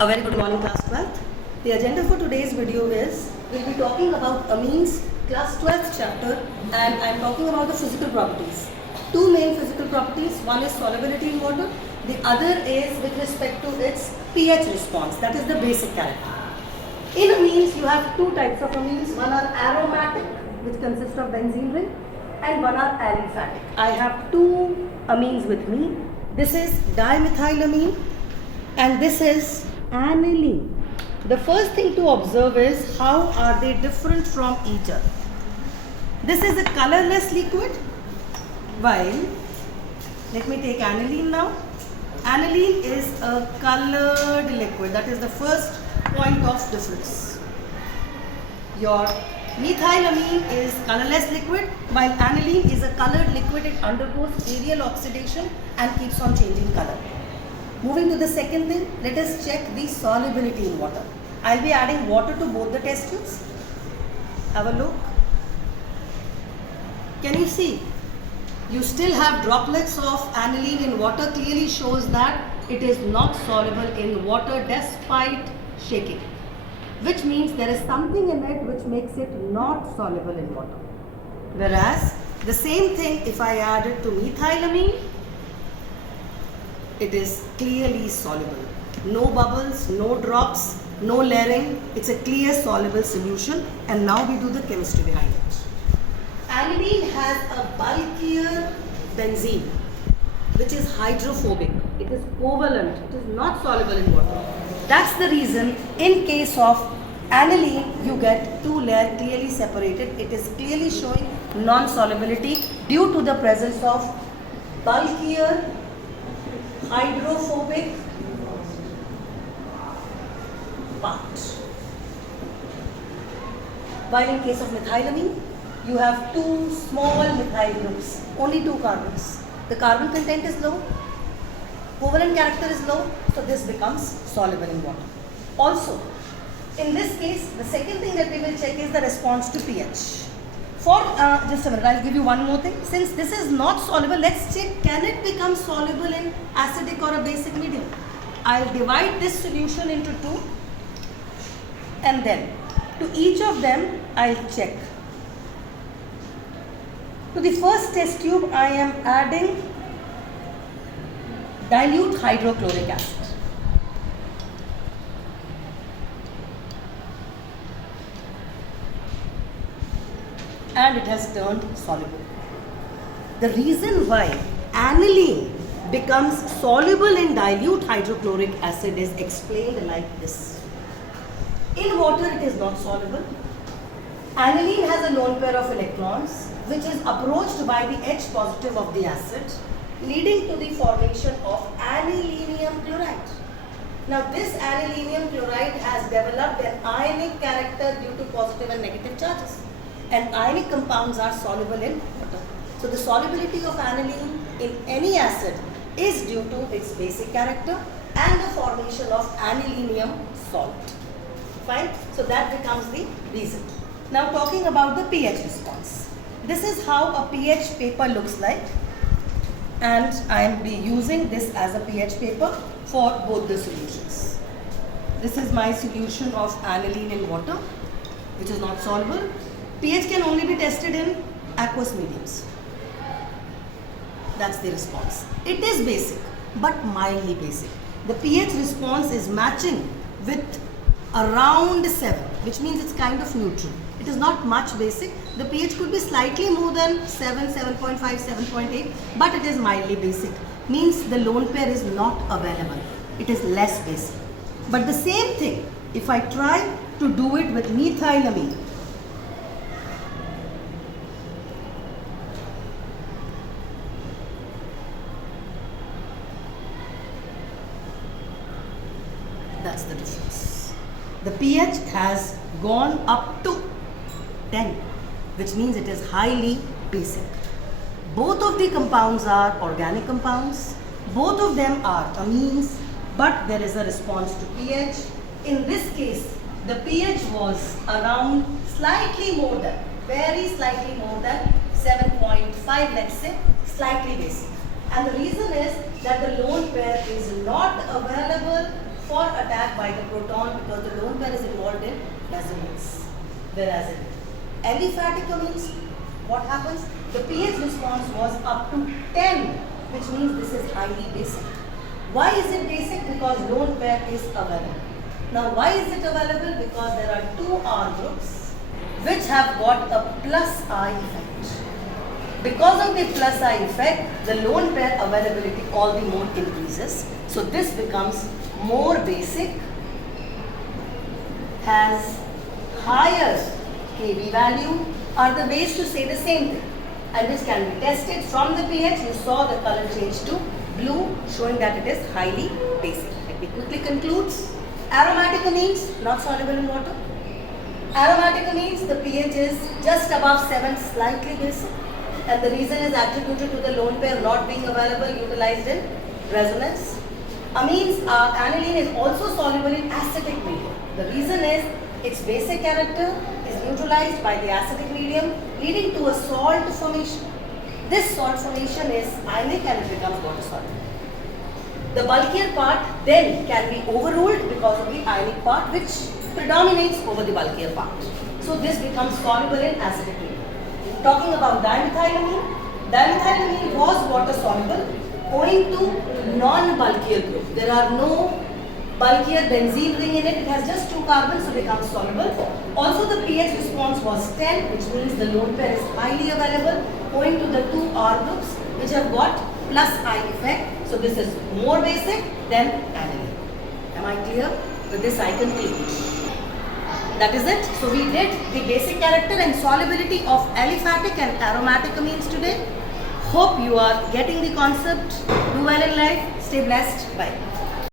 A very good morning, class 12th. The agenda for today's video is, we'll be talking about amines, class 12th chapter, and I'm talking about the physical properties. Two main physical properties, one is solubility in water, the other is with respect to its pH response, that is the basic character. In amines, you have two types of amines, one are aromatic, which consist of benzene ring, and one are aliphatic. I have two amines with me. This is dimethylamine and this is aniline. The first thing to observe is how are they different from each other. This is a colorless liquid, while, let me take aniline now. Aniline is a colored liquid. That is the first point of difference. Your methylamine is colorless liquid, while aniline is a colored liquid. It undergoes aerial oxidation and keeps on changing color. Moving to the second thing, let us check the solubility in water. I'll be adding water to both the test tubes. Have a look. Can you see? You still have droplets of aniline in water. Clearly shows that it is not soluble in water despite shaking, which means there is something in it which makes it not soluble in water. Whereas the same thing, if I add it to methylamine, it is clearly soluble. No bubbles, no drops, no layering. It's a clear soluble solution. And now we do the chemistry behind it. Aniline has a bulkier benzene, which is hydrophobic. It is covalent. It is not soluble in water. That's the reason in case of aniline, you get two layers clearly separated. It is clearly showing non-solubility due to the presence of bulkier, hydrophobic part. While in case of methylamine, you have two small methyl groups, only two carbons. The carbon content is low, covalent character is low, so this becomes soluble in water. Also, in this case, the second thing that we will check is the response to pH. For just a minute, I'll give you one more thing. Since this is not soluble, let's check, can it become soluble in acidic or a basic medium? I'll divide this solution into two, and then to each of them I'll check. To the first test tube, I am adding dilute hydrochloric acid. And it has turned soluble. The reason why aniline becomes soluble in dilute hydrochloric acid is explained like this. In water, it is not soluble. Aniline has a lone pair of electrons, which is approached by the H positive of the acid, leading to the formation of anilinium chloride. Now, this anilinium chloride has developed an ionic character due to positive and negative charges. And ionic compounds are soluble in water. So, the solubility of aniline in any acid is due to its basic character and the formation of anilinium salt. Fine? So, that becomes the reason. Now, talking about the pH response. This is how a pH paper looks like, and I am using this as a pH paper for both the solutions. This is my solution of aniline in water, which is not soluble. pH can only be tested in aqueous mediums. That's the response. It is basic, but mildly basic. The pH response is matching with around 7, which means it's kind of neutral. It is not much basic. The pH could be slightly more than 7, 7.5, 7.8, but it is mildly basic. Means the lone pair is not available. It is less basic. But the same thing, if I try to do it with methylamine, that's the difference. The pH has gone up to 10, which means it is highly basic. Both of the compounds are organic compounds. Both of them are amines, but there is a response to pH. In this case, the pH was around slightly more than, very slightly more than 7.5, let's say, slightly basic. And the reason is that the lone pair is not available for attack by the proton because the lone pair is involved in resonance. Whereas in aliphatic amines, what happens? The pH response was up to 10, which means this is highly basic. Why is it basic? Because lone pair is available. Now why is it available? Because there are two R groups which have got a plus I effect. Because of the plus I effect, the lone pair availability all the more increases. So this becomes more basic, has higher Kb value, are the ways to say the same thing, and which can be tested from the pH. You saw the color change to blue, showing that it is highly basic. Let me quickly conclude. Aromatic amines, not soluble in water. Aromatic amines, the pH is just above 7, slightly basic, and the reason is attributed to the lone pair not being available, utilized in resonance. Amines, aniline is also soluble in acidic medium. The reason is its basic character is neutralized by the acidic medium, leading to a salt formation. This salt formation is ionic and it becomes water soluble. The bulkier part then can be overruled because of the ionic part which predominates over the bulkier part. So this becomes soluble in acidic medium. Talking about dimethylamine, dimethylamine was water soluble owing to non-bulkier group. There are no bulkier benzene ring in it. It has just 2 carbons, so becomes soluble. Also the pH response was 10, which means the lone pair is highly available owing to the 2 R groups which have got plus I effect. So this is more basic than aniline. Am I clear? With this I conclude. That is it. So we did the basic character and solubility of aliphatic and aromatic amines today. Hope you are getting the concept. Do well in life. Stay blessed. Bye.